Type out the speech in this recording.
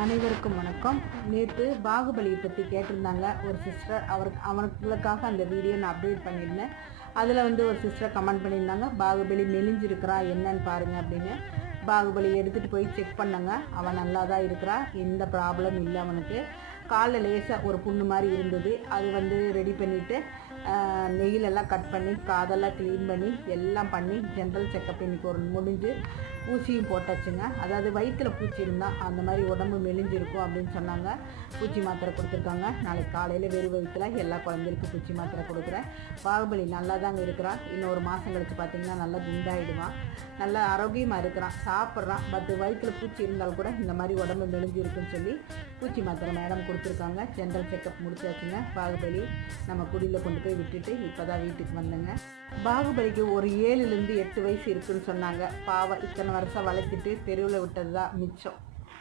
அனைவருக்கும் வணக்கம். நேற்று பாகுபலியை பற்றி கேட்டிருந்தாங்க. ஒரு சிஸ்டர் அவருக்கு அவனுக்குள்ளக்காக அந்த வீடியோ நான் அப்டேட் பண்ணியிருந்தேன். அதில் வந்து ஒரு சிஸ்டர் கமெண்ட் பண்ணியிருந்தாங்க. பாகுபலி மெலிஞ்சிருக்கிறா என்னன்னு பாருங்கள் அப்படின்னு. பாகுபலி எடுத்துகிட்டு போய் செக் பண்ணாங்க. அவன் நல்லா தான் இருக்கிறா. எந்த ப்ராப்ளம் இல்லை அவனுக்கு. காலில் லேசாக ஒரு புண்ணு மாதிரி இருந்தது. அது வந்து ரெடி பண்ணிவிட்டு நெயிலெல்லாம் கட் பண்ணி காதெல்லாம் க்ளீன் பண்ணி எல்லாம் பண்ணி ஜென்ரல் செக்கப் இன்றைக்கி ஒரு முடிஞ்சு ஊசியும் போட்டாச்சுங்க. அதாவது வயிற்றில் பூச்சி இருந்தால் அந்த மாதிரி உடம்பு மெலிஞ்சிருக்கும் அப்படின்னு சொன்னாங்க. பூச்சி மாத்திரை கொடுத்துருக்காங்க. நாளைக்கு காலையில் வெறும் வயிற்றில் எல்லா குழந்தைகளுக்கும் பூச்சி மாத்திரை கொடுக்குறேன். பாகுபலி நல்லா தாங்க இருக்கிறான் இன்னும் ஒரு மாதம் கழித்து பார்த்தீங்கன்னா நல்லா குண்டாயிடுவான். நல்லா ஆரோக்கியமாக இருக்கிறான். சாப்பிட்றான். பட் வயிற்றில் பூச்சி இருந்தால் கூட இந்த மாதிரி உடம்பு மெலிஞ்சிருக்குன்னு சொல்லி பூச்சி மாத்திரை மேடம் கொடுத்துருக்காங்க. General checkup முடிச்சாச்சுங்க. பாகுபலி நம்ம குடியில் கொண்டு போய் விட்டுட்டு இப்போ தான் வீட்டுக்கு வந்தேங்க. பாகுபலிக்கு ஒரு ஏழுலேருந்து எட்டு வயசு இருக்குன்னு சொன்னாங்க. பாவம் இத்தனை வருஷம் வளர்த்துட்டு தெருவில் விட்டது தான் மிச்சம்.